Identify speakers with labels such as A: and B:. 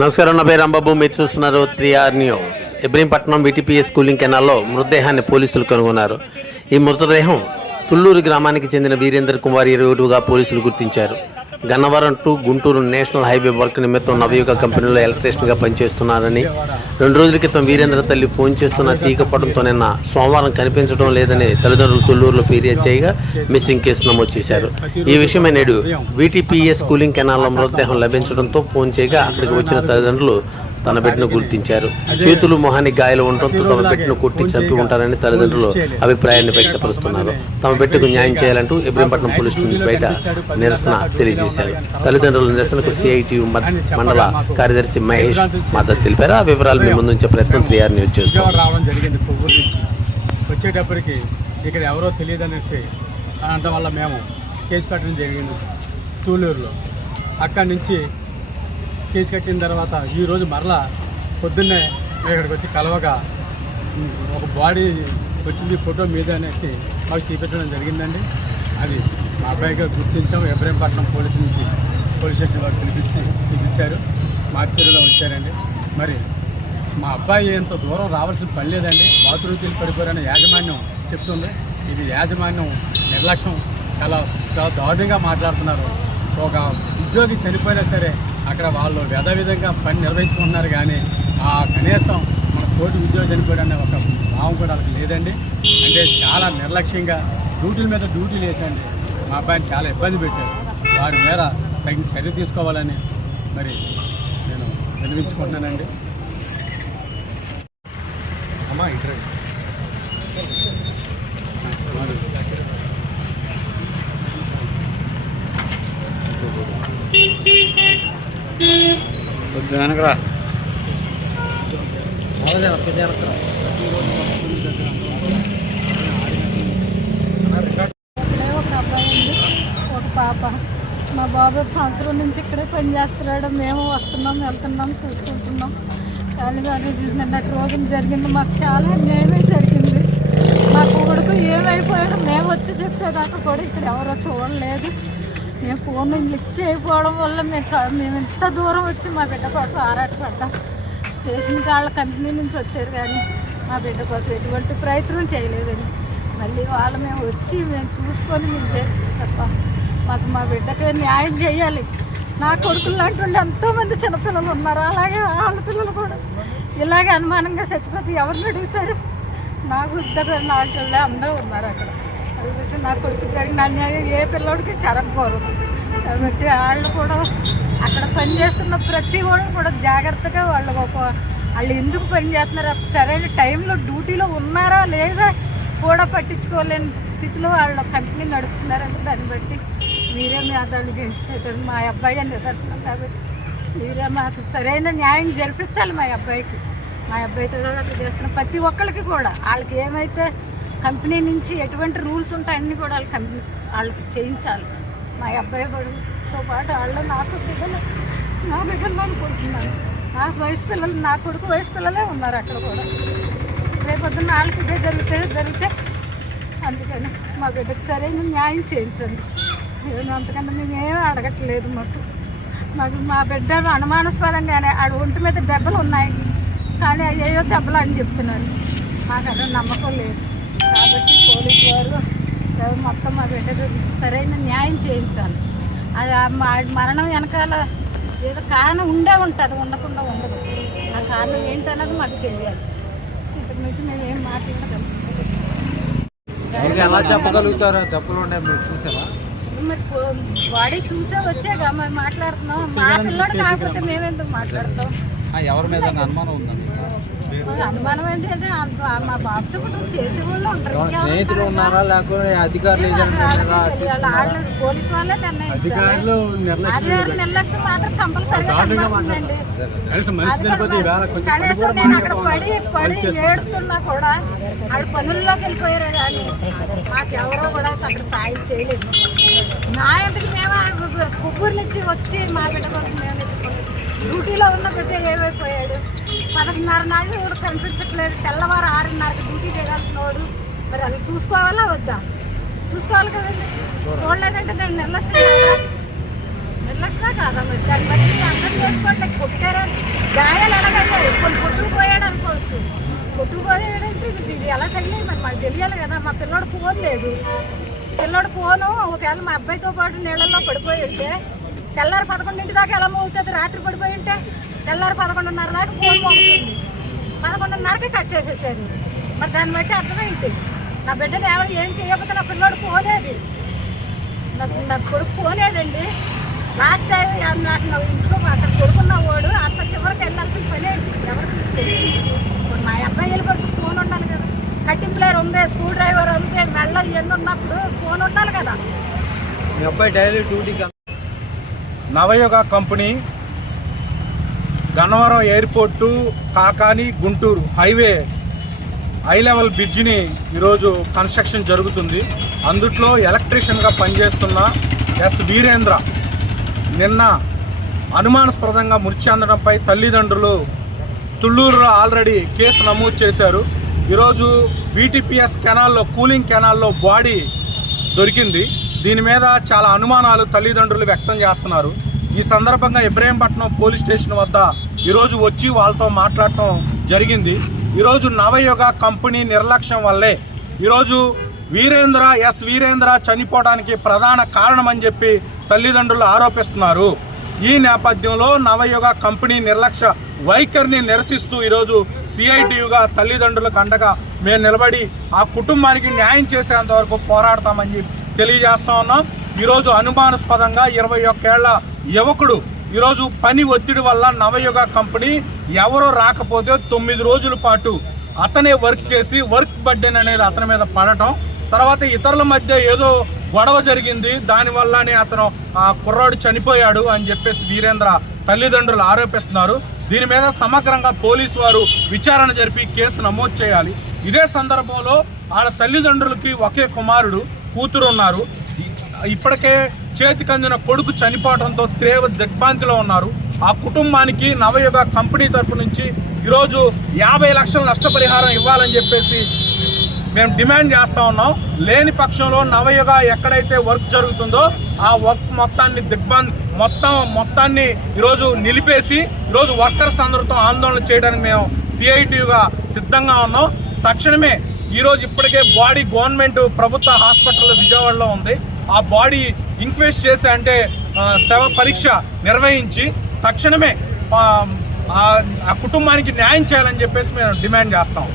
A: నమస్కారం నా పేరు అంబాబు మీరు చూస్తున్నారు three R news. Ibrahimpatnam VTPS cooling కెనాల్లో మృతదేహాన్ని పోలీసులు కనుగొన్నారు. ఈ మృతదేహం తుళ్ళూరు గ్రామానికి చెందిన వీరేందర్ కుమార్ ఇరవై పోలీసులు గుర్తించారు. Gannavaram to Guntur national highway work నిమిత్తం నవయుగ కంపెనీలో ఎలక్ట్రీషియన్గా పనిచేస్తున్నారని. రెండు రోజుల క్రితం వీరేంద్ర తల్లి ఫోన్ చేస్తున్న తీగపడంతో నిన్న సోమవారం కనిపించడం లేదని తల్లిదండ్రులు తుల్లూరులో ఫిర్యాదు చేయగా మిస్సింగ్ కేసు నమోదు చేశారు. ఈ విషయమై నేడు వీటీపీఎస్ కూలింగ్ కెనాల్లో మృతదేహం లభించడంతో ఫోన్ చేయగా అక్కడికి వచ్చిన తల్లిదండ్రులు తన బిడ్డను గుర్తించారు. చేతులు మొహానికి గాయాలు ఉండటంతో తమ బిడ్డను కొట్టి చంపి ఉంటారని తల్లిదండ్రులు అభిప్రాయాన్ని వ్యక్తపరుస్తున్నారు. తమ బిడ్డకు న్యాయం చేయాలంటూ ఇబ్రహీంపట్నం పోలీస్ బయట నిరసన తెలియజేశారు. తల్లిదండ్రుల నిరసనకు సిఐటి మండల కార్యదర్శి మహేష్ మద్దతు తెలిపారు. ఆ వివరాలు మీ ముందుంచే ప్రయత్నం త్రీ ఆర్ న్యూస్ చేస్తాం
B: వచ్చేటప్పటికి ఇక్కడ ఎవరో తెలియదు అనేసి అనడం వల్ల మేము కేసు కట్టడం జరిగింది. తూలూరులో అక్కడి నుంచి కేసు కట్టిన తర్వాత ఈరోజు మరలా పొద్దున్నే ఇక్కడికి వచ్చి కలవగా ఒక బాడీ వచ్చింది ఫోటో మీద అనేసి మాకు చూపించడం జరిగిందండి. అది మా అబ్బాయిగా గుర్తించాం. ఇబ్రహీంపట్నం పోలీసు నుంచి పోలీస్ స్టేషన్ వారు పిలిపించి చూపించారు. మా చర్యలో ఉంచారండి. మరి మా అబ్బాయి ఎంత దూరం రావాల్సిన పని లేదండి. బాత్రూమ్కి వెళ్ళి పడిపోయారని యాజమాన్యం చెప్తుంది. ఇది యాజమాన్యం నిర్లక్ష్యం. చాలా చాలా దారుణంగా మాట్లాడుతున్నారు. ఒక ఉద్యోగి చనిపోయినా సరే అక్కడ వాళ్ళు యథావిధంగా పని నిర్వహించుకుంటున్నారు కానీ ఆ కనీసం మన కోటి ఉద్యోగం చనిపోయాడనే ఒక భావం కూడా వాళ్ళకి లేదండి. అంటే చాలా నిర్లక్ష్యంగా డ్యూటీల మీద డ్యూటీలు వేసండి మా అబ్బాయిని చాలా ఇబ్బంది పెట్టారు. వారి మీద తగిన చర్య తీసుకోవాలని మరి నేను వినిపించుకుంటున్నానండి అమ్మా ఇటు వెనకరా.
C: ఒక అబ్బాయి ఉంది ఒక పాప. మా బాబు సంవత్సరం నుంచి ఇక్కడే పని చేస్తున్నాడు. మేము వస్తున్నాం వెళ్తున్నాం చూసుకుంటున్నాం. కానీ అది నిన్నటి రోజున జరిగింది మాకు చాలా అన్యాయమే జరిగింది. మా కొడుకు ఏమైపోయాడు మేము వచ్చి చెప్పేదాకా కూడా ఇక్కడ ఎవరో చూడలేదు. మేము ఫోన్ లిఫ్ట్ చేయకపోవడం వల్ల మేము మేము ఇంత దూరం వచ్చి మా బిడ్డ కోసం ఆరాటపడ్డాం. స్టేషన్కి వాళ్ళ కంపెనీ నుంచి వచ్చారు కానీ మా బిడ్డ కోసం ఎటువంటి ప్రయత్నం చేయలేదని. మళ్ళీ వాళ్ళు మేము వచ్చి మేము చూసుకొని మీకు తప్ప మాకు మా బిడ్డకి న్యాయం చేయాలి. నా కొడుకులు లాంటి వాళ్ళు ఎంతోమంది చిన్నపిల్లలు ఉన్నారు. అలాగే వాళ్ళ పిల్లలు కూడా. ఇలాగే అనుమానంగా చచ్చిపోతే ఎవరిని అడుగుతారు? నాకు ఇద్దరు నాకు అందరూ ఉన్నారు అక్కడ. కాబట్టి నా కొడుకు జరిగిన అన్యాయం ఏ పిల్లోడికి జరగకూడదు. కాబట్టి వాళ్ళు కూడా అక్కడ పని చేస్తున్న ప్రతి వాళ్ళు కూడా జాగ్రత్తగా వాళ్ళు ఒక వాళ్ళు ఎందుకు పని చేస్తున్నారు? సరైన టైంలో డ్యూటీలో ఉన్నారా లేదా కూడా పట్టించుకోలేని స్థితిలో వాళ్ళ కంపెనీ నడుపుతున్నారంటే దాన్ని బట్టి మీరే మీ దానికి మా అబ్బాయి అని నిదర్శనం కాబట్టి మీరే మాకు సరైన న్యాయం జరిపించాలి మా అబ్బాయికి. మా అబ్బాయితో అట్లా చేస్తున్న ప్రతి ఒక్కరికి కూడా. వాళ్ళకి ఏమైతే కంపెనీ నుంచి ఎటువంటి రూల్స్ ఉంటాయి అన్నీ కూడా వాళ్ళు కంపెనీ వాళ్ళకి చేయించాలి. మా అబ్బాయి కొడుకుతో పాటు వాళ్ళు నాకు బిడ్డలు నా బిడ్డలు అనుకుంటున్నాను నా వయసు పిల్లలు నా కొడుకు వయసు పిల్లలే ఉన్నారు అక్కడ కూడా. రేపొద్దున వాళ్ళకి ఇదే జరిగితే జరిగితే అందుకని మా బిడ్డకి సరైన న్యాయం చేయించండి. నేను అంతకన్నా మేమేం అడగట్లేదు మాకు. మాకు మా బిడ్డ అనుమానాస్పదంగానే ఆడ ఒంటి మీద దెబ్బలు ఉన్నాయి. కానీ అయ్యో దెబ్బలు అని చెప్తున్నారు. మాకు అదే నమ్మకం లేదు. కాబట్టి పోలీసు వారు మొత్తం మా బిడ్డకు సరైన న్యాయం చేయించాలి. అది మరణం వెనకాల ఏదో కారణం ఉండే ఉంటుంది ఉండకుండా ఉండదు. ఆ కారణం ఏంటన్నది మాకు తెలియాలి. ఇంతకు మించి మేము ఏం మాట్లాడగలుగుతాం
D: మీరు ఎలా చెప్పగలుగుతారో దెబ్బలు ఉండే మీరు చూసారా?
C: మరి పో- బాడీ చూసే వచ్చాగా మరి మాట్లాడుతున్నాం. మా పిల్లడు కాకపోతే మేమెందుకు మాట్లాడతాం?
D: ఎవరి మీద అనుమానం ఉందండి?
C: అనుమానం ఏంటంటే మా బాబుతో చేసేవాళ్ళు ఉంటారు.
D: స్నేహితులు? ఉన్నారా? లేకపోతే అధికారులు.
C: వాళ్ళు పోలీసు వాళ్ళే నిర్ణయించాలి.
B: అధికారులు నిర్లక్ష్యం
C: మాత్రం కంపల్సరీగా కనబడుతుందండి.
B: కనీసం
C: నేను అక్కడ పడి పడి ఏడుతున్నా కూడా వాళ్ళు పనుల్లోకి వెళ్ళిపోయారు కానీ మాకెవరో కూడా అక్కడ సాయం చేయలేదు. నా ఎందుకు మేము కుబ్బూరు నుంచి వచ్చి మా బిడ్డ కోసం మేము. డ్యూటీలో ఉన్న బిడ్డ ఏమైపోయాడు? పదకొండున్నర నాడు ఎవరు కనిపించట్లేదు. తెల్లవారు ఆరున్నరకి డ్యూటీ చేయాల్సిన వాడు. మరి అవి చూసుకోవాలా వద్దా? చూసుకోవాలి కదండి. చూడలేదంటే దాన్ని నిర్లక్ష్యం కాదా? నిర్లక్ష్యమే కాదా మరి? దాన్ని బట్టి అర్థం చేసుకోండి కొట్టారా? గాయాలు ఎలాగయ్యాయి? కొన్ని కొట్టుకుపోయాడు అనుకోవచ్చు. కొట్టుకుపోయాడంటే ఇది ఎలా తగిలి మరి? మాకు తెలియాలి కదా. మా పిల్లోడు ఫోన్ లేదు. పిల్లోడు ఫోను ఒకవేళ మా అబ్బాయితో పాటు నీళ్ళల్లో పడిపోయి ఉంటే తెల్లారి పదకొండింటి దాకా ఎలా మోగుతుంది? రాత్రి పడిపోయి ఉంటే తెల్లారి పదకొండున్నర దాకా ఫోన్ మోగుతుంది. పదకొండున్నరకి కట్ చేసేసారు మరి దాన్ని బట్టి అర్థమైంది. నా బిడ్డను ఎవరు ఏం చేయకపోతే నా పిల్లోడు పోనేది నాకు నా కొడుకు పోనేదండి లాస్ట్ టైం నాకు నా ఇంట్లో అక్కడ కొడుకున్న వాడు అంత చివరికి వెళ్ళాల్సిన పని ఎవరు తీసుకెళ్ళి? ఇప్పుడు మా అబ్బాయి వెళ్ళిపోతే ఫోన్ ఉండాలి కదా. కట్టింగ్ ప్లేయర్ ఉంది స్క్రూ డ్రైవర్ ఉంది మెల్ల ఇవన్నీ ఉన్నప్పుడు ఫోన్ ఉండాలి కదా.
D: మీ అబ్బాయి daily duty
E: Navayuga company Gannavaram airport Kakani Guntur highway high level బ్రిడ్జిని ఈరోజు కన్స్ట్రక్షన్ జరుగుతుంది. అందుట్లో ఎలక్ట్రీషియన్గా పనిచేస్తున్న ఎస్ వీరేంద్ర నిన్న అనుమానాస్పదంగా మృతి చెందడంపై తల్లిదండ్రులు తుళ్ళూరులో ఆల్రెడీ కేసు నమోదు చేశారు. ఈరోజు బీటీపీఎస్ కెనాల్లో కూలింగ్ కెనాల్లో బాడీ దొరికింది. దీని మీద చాలా అనుమానాలు తల్లిదండ్రులు వ్యక్తం చేస్తున్నారు. ఈ సందర్భంగా ఇబ్రహీంపట్నం పోలీస్ స్టేషన్ వద్ద ఈరోజు వచ్చి వాళ్ళతో మాట్లాడటం జరిగింది. ఈరోజు నవయుగ కంపెనీ నిర్లక్ష్యం వల్లే ఈరోజు వీరేంద్ర ఎస్ వీరేంద్ర చనిపోవడానికి ప్రధాన కారణమని చెప్పి తల్లిదండ్రులు ఆరోపిస్తున్నారు. ఈ నేపథ్యంలో నవయుగ కంపెనీ నిర్లక్ష్య వైఖరిని నిరసిస్తూ ఈరోజు సిఐటియుగా తల్లిదండ్రులకు అండగా మేము నిలబడి ఆ కుటుంబానికి న్యాయం చేసేంత వరకు పోరాడతామని చెప్పి తెలియజేస్తా ఉన్నాం. ఈరోజు అనుమానాస్పదంగా ఇరవై ఒక్కేళ్ళ యువకుడు ఈరోజు పని ఒత్తిడి వల్ల నవయుగ కంపెనీ ఎవరో రాకపోతే తొమ్మిది రోజుల పాటు అతనే వర్క్ చేసి వర్క్ బర్డెన్ అనేది అతని మీద పడటం. తర్వాత ఇతరుల మధ్య ఏదో గొడవ జరిగింది. దానివల్లనే అతను ఆ కుర్రాడు చనిపోయాడు అని చెప్పేసి వీరేంద్ర తల్లిదండ్రులు ఆరోపిస్తున్నారు. దీని మీద సమగ్రంగా పోలీసు వారు విచారణ జరిపి కేసు నమోదు చేయాలి. ఇదే సందర్భంలో వాళ్ళ తల్లిదండ్రులకి ఒకే కుమారుడు. కూతురు ఉన్నారు ఇప్పటికే చేతికి అందిన కొడుకు చనిపోవడంతో తీవ్ర దిగ్భాంతిలో ఉన్నారు. ఆ కుటుంబానికి నవయుగ కంపెనీ తరపు నుంచి ఈరోజు యాభై లక్షల నష్టపరిహారం ఇవ్వాలని చెప్పేసి మేము డిమాండ్ చేస్తూ ఉన్నాం. లేని పక్షంలో నవయుగ ఎక్కడైతే వర్క్ జరుగుతుందో ఆ వర్క్ మొత్తాన్ని దిగ్బంద్ మొత్తం మొత్తాన్ని ఈరోజు నిలిపేసి ఈరోజు వర్కర్స్ అందరితో ఆందోళన చేయడానికి మేము సిఐటియుగా సిద్ధంగా ఉన్నాం. తక్షణమే ఈరోజు ఇప్పటికే బాడీ గవర్నమెంట్ ప్రభుత్వ హాస్పిటల్ విజయవాడలో ఉంది. ఆ బాడీ ఇంక్వెస్ట్ చేసి అంటే శవ పరీక్ష నిర్వహించి తక్షణమే ఆ కుటుంబానికి న్యాయం చేయాలని చెప్పేసి మేము డిమాండ్ చేస్తాం.